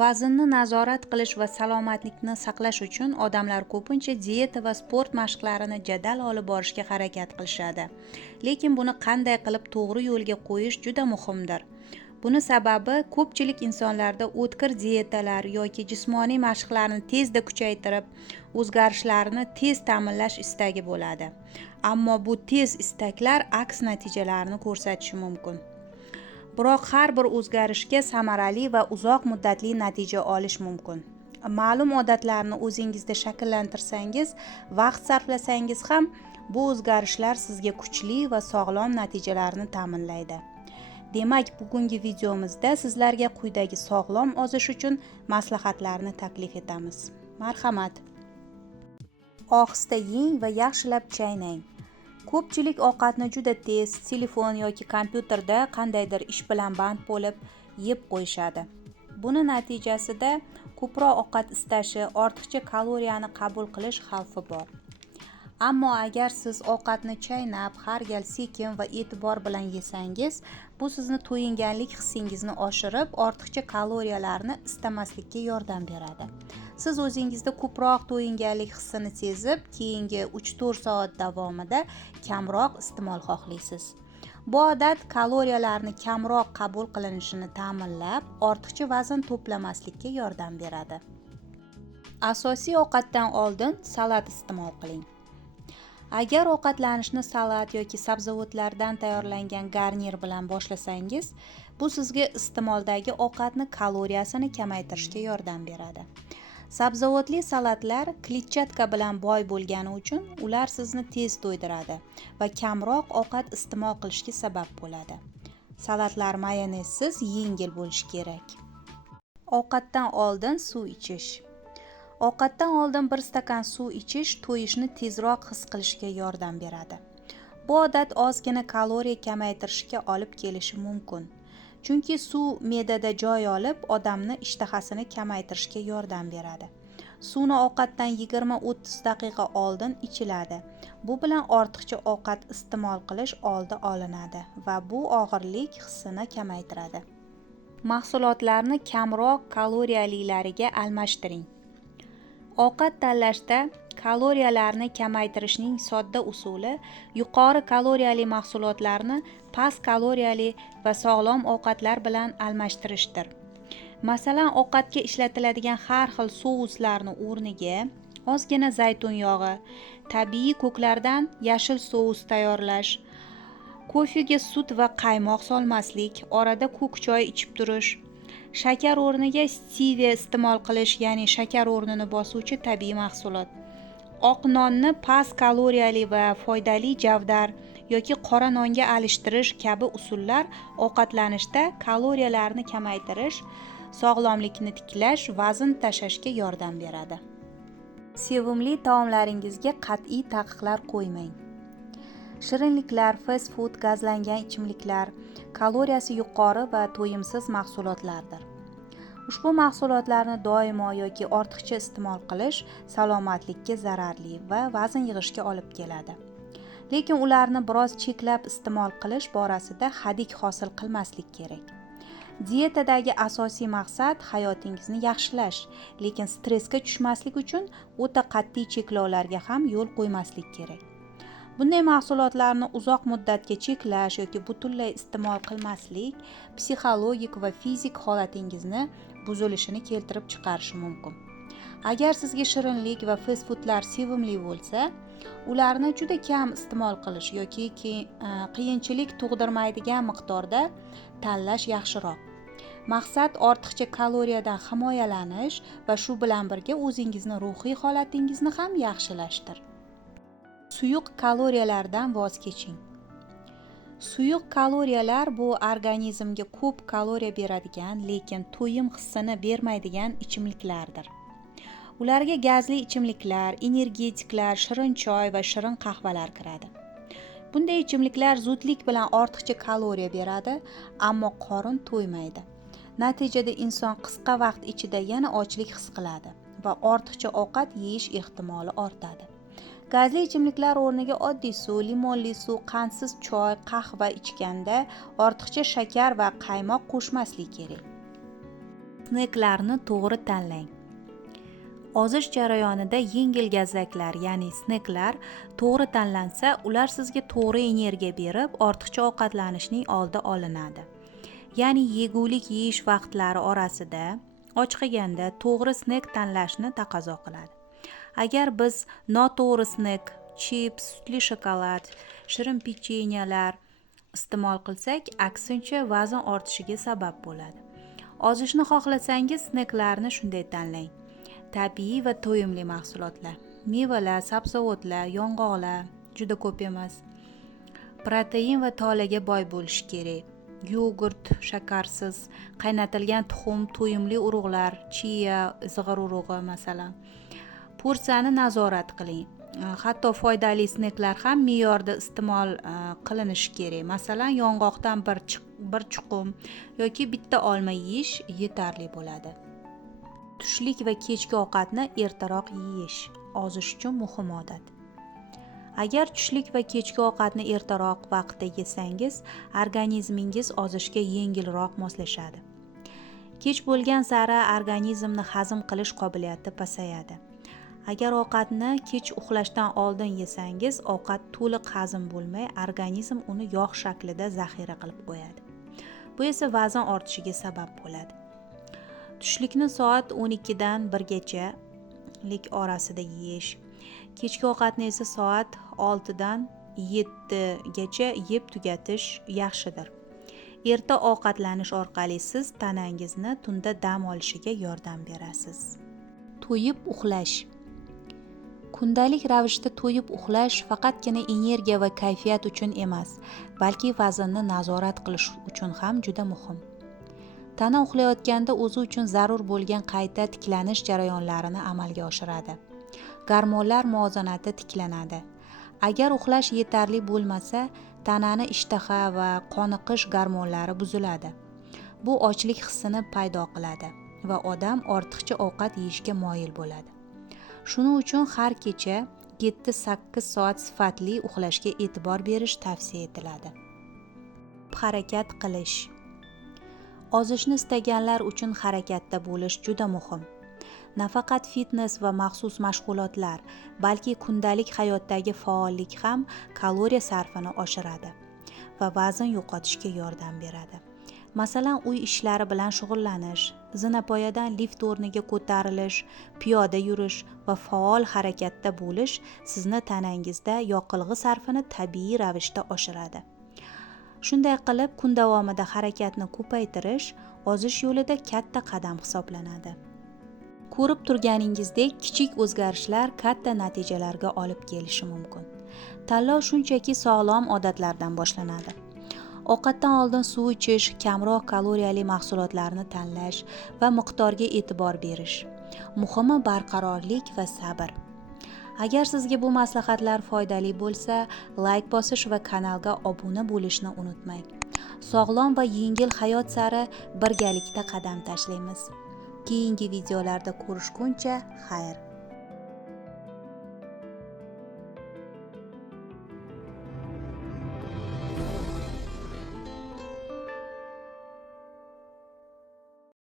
Vaznni nazorat qilish va salomatlikni saqlash uchun odamlar ko'pincha dieta va sport mashqlarini jadal olib borishga harakat qilishadi. Lekin buni qanday qilib to'g'ri yo'lga qo'yish juda muhimdir. Buni sababi ko'pchilik insonlarda o'tkir dietalar yoki jismoniy mashqlarni tezda kuchaytirib, o'zgarishlarni tez ta'minlash istagi bo'ladi. Ammo bu tez istaklar aks natijalarni ko'rsatishi mumkin. Biroq har bir o'zgarishga samarali va uzoq muddatli natija olish mumkin. Ma'lum odatlarni o'zingizda shakllantirsangiz, vaqt sarflasangiz ham bu o'zgarishlar sizga kuchli va sog'lom natijalarni ta'minlaydi. Demak, bugungi videomizda sizlarga quyidagi sog'lom ozish uchun maslahatlarni taklif etamiz. Marhamat. Ohista yeng va yaxshilab chaynang. Ko'pchilik ovqatni juda tez, telefon yoki kompyuterda qandaydir ish bilan band bo'lib yeb qo'yishadi. Buni natijasida ko'proq ovqat istashi, ortiqcha kaloriyani qabul qilish xavfi bor. Ammo agar siz ovqatni chaynab, har gal sekin va e'tibor bilan yesangiz, bu sizni to'yinganlik hissingizni oshirib, ortiqcha kaloriyalarni istamaslikka yordam beradi. Siz o'zingizda ko'proq to'yinganlik hissini sezib, keyingi 3-4 soat davomida kamroq iste'mol xohlaysiz. Bu odat kaloriyalarni kamroq qabul qilinishini ta'minlab, ortiqcha vazn to'plamaslikka yordam beradi. Asosiy ovqatdan oldin salat iste'mol qiling. Agar ovqatlanishni salat yoki sabzavotlardan tayyorlangan garnir bilan boshlasangiz, bu sizga iste'moldagi ovqatni kaloriyasini kamaytirishga yordam beradi. Sabzavotli salatlar kletchatka bilan boy bo'lgani uchun ular sizni tez to'ydiradi va kamroq ovqat iste'mol qilishga sabab bo'ladi. Salatlar mayonezsiz yengil bo'lishi kerak. Ovqatdan oldin suv ichish. Ovqatdan oldin 1 stakan suv ichish to'yishni tezroq his qilishga yordam beradi. Bu odat ozgina kaloriya kamaytirishga olib kelishi mumkin. Chunki suv me'dada joy olib, odamni ishtahasini kamaytirishga yordam beradi. Suvni ovqatdan 20-30 daqiqa oldin ichiladi. Bu bilan ortiqcha ovqat iste'mol qilish oldi olinadi va bu og'irlik hissini kamaytiradi. Mahsulotlarni kamroq kaloriyalilariga almashtiring. Ovqat tanlashda kaloriyalarni kamaytirishning sodda usuli yuqori kaloriyali mahsulotlarni past kaloriyali va sog'lom ovqatlar bilan almashtirishdir. Masalan, ovqatga ishlatiladigan har xil souslarni o'rniga ozgina zaytun yog'i, tabiiy ko'klardan yashil sous tayyorlash, kofega sut va qaymoq solmaslik, orada ko'k choy ichib turish, shakar o'rniga stevia iste'mol qilish, ya'ni shakar o'rnini bosuvchi tabiiy mahsulot. Oq nonni past kaloriyali va foydali javdar yoki qora nonga alishtirish kabi usullar ovqatlanishda kaloriyalarni kamaytirish, sog'lomlikni tiklash, vazn tashlashga yordam beradi. Sevimli taomlaringizga qat'iy taqiqlar qo'ymang. Shirinliklar, fast food, gazlangan ichimliklar kaloriyasi yuqori va to'yimsiz mahsulotlardir. Ushbu mahsulotlarni doimo yoki ortiqcha iste'mol qilish salomatlikka zararli va vazn yig'ishga olib keladi. Lekin ularni biroz cheklab iste'mol qilish borasida hadik hosil qilmaslik kerak. Dietadagi asosiy maqsad hayotingizni yaxshilash, lekin stressga tushmaslik uchun o'ta qat'iy cheklovlarga ham yo'l qo'ymaslik kerak. Bunday mahsulotlarni uzoq muddatga cheklash yoki butunlay iste'mol qilmaslik psixologik va fizik holatingizni buzilishini keltirib chiqarishi mumkin. Agar sizga shirinlik va fast foodlar sevimli bo'lsa, ularni juda kam iste'mol qilish yoki qiyinchilik tug'dirmaydigan miqdorda tanlash yaxshiroq. Maqsad ortiqcha kaloriyadan himoyalanish va shu bilan birga o'zingizni ruhiy holatingizni ham yaxshilashdir. Suyuq kaloriyalardan voz keching. Suyuq kaloriyalar bu organizmga ko'p kaloriya beradigan, lekin to'yim hissini bermaydigan ichimliklardir. Ularga gazli ichimliklar, energetiklar, shirin choy va shirin qahvalar kiradi. Bunday ichimliklar zudlik bilan ortiqcha kaloriya beradi, ammo qorin to'ymaydi. Natijada inson qisqa vaqt ichida yana ochlik his qiladi va ortiqcha ovqat yeyish ehtimoli ortadi. Gazli ichimliklar o'rniga oddiy suv, limonli suv, qandsiz choy, qahva ichganda ortiqcha shakar va qaymoq qo'shmaslik kerak. Sneklarni to'g'ri tanlang. Ozish jarayonida yengil gazaklar, ya'ni sneklar to'g'ri tanlansa, ular sizga to'g'ri energiya berib, ortiqcha ovqatlanishning oldi olinadi. Ya'ni yegulik yeyish vaqtlari orasida ochqaganda to'g'ri snek tanlashni taqozo qiladi. Agar biz noto'g'ri snek, chips, sutli shokolad, shirin pechenyelar iste'mol qilsak, aksincha vazn ortishiga sabab bo'ladi. Ozishni xohlasangiz, sneklarni shunday tanlang: tabiiy va to'yimli mahsulotlar, mevalar, sabzavotlar, yong'oqlar juda ko'p emas. Protein va tolaga boy bo'lishi kerak. Yogurt, shakarsiz, qaynatilgan tuxum, to'yimli urug'lar, chia, zig'ir urug'i masalan. Porsiyani nazorat qiling. Hatto foydali sneklar ham me'yorda iste'mol qilinishi kerak. Masalan, yong'oqdan bir chuqum yoki bitta olma yeyish yetarli bo'ladi. Tushlik va kechki ovqatni ertaroq yeyish ozish uchun muhim odat. Agar tushlik va kechki ovqatni ertaroq vaqtda yesangiz, organizmingiz ozishga yengilroq moslashadi. Kech bo'lgan sari organizmni hazm qilish qobiliyati pasayadi. Agar ovqatni kech uxlashdan oldin yesangiz, ovqat to'liq hazm bo'lmay, organizm uni yog' shaklida zaxira qilib qo'yadi. Bu esa vazn ortishiga sabab bo'ladi. Tushlikni soat 12 dan 1 gachalik orasida yeyish. Kechki ovqatni esa soat 6 dan 7 gacha yeb tugatish yaxshidir. Erta ovqatlanish orqali siz tanangizni tunda dam olishiga yordam berasiz. To'yib uxlash. Kundalik ravishda to'yib uxlash faqatgina energiya va kayfiyat uchun emas, balki vaznni nazorat qilish uchun ham juda muhim. Tana uxlayotganda o'zi uchun zarur bo'lgan qayta tiklanish jarayonlarini amalga oshiradi. Gormonlar muvozanati tiklanadi. Agar uxlash yetarli bo'lmasa, tanani ishtaha va qoniqish gormonlari buziladi. Bu ochlik hissini paydo qiladi va odam ortiqcha ovqat yeyishga moyil bo'ladi. Shuning uchun har kecha 7-8 soat sifatli uxlashga e'tibor berish tavsiya etiladi. Harakat qilish. Ozishni istaganlar uchun harakatda bo'lish juda muhim. Nafaqat fitnes va maxsus mashg'ulotlar, balki kundalik hayotdagi faollik ham kaloriya sarfini oshiradi va vazn yo'qotishga yordam beradi. Masalan, uy ishlari bilan shug'ullanish, zinapoyadan lift o'rniga ko'tarilish, piyoda yurish va faol harakatda bo'lish sizni tanangizda yoqilg'i sarfini tabiiy ravishda oshiradi. Shunday qilib, kun davomida harakatni ko'paytirish ozish yo'lida katta qadam hisoblanadi. Ko'rib turganingizdek, kichik o'zgarishlar katta natijalarga olib kelishi mumkin. Tanlov shunchaki sog'lom odatlardan boshlanadi. Ovqatdan oldin suv ichish, kamroq kaloriyali mahsulotlarni tanlash va miqdorga e'tibor berish. Muhimi barqarorlik va sabr. Agar sizga bu maslahatlar foydali bo'lsa, like bosish va kanalga obuna bo'lishni unutmang. Sog'lom va yengil hayot sari birgalikda qadam tashlaymiz. Keyingi videolarda ko'rishguncha, xayr.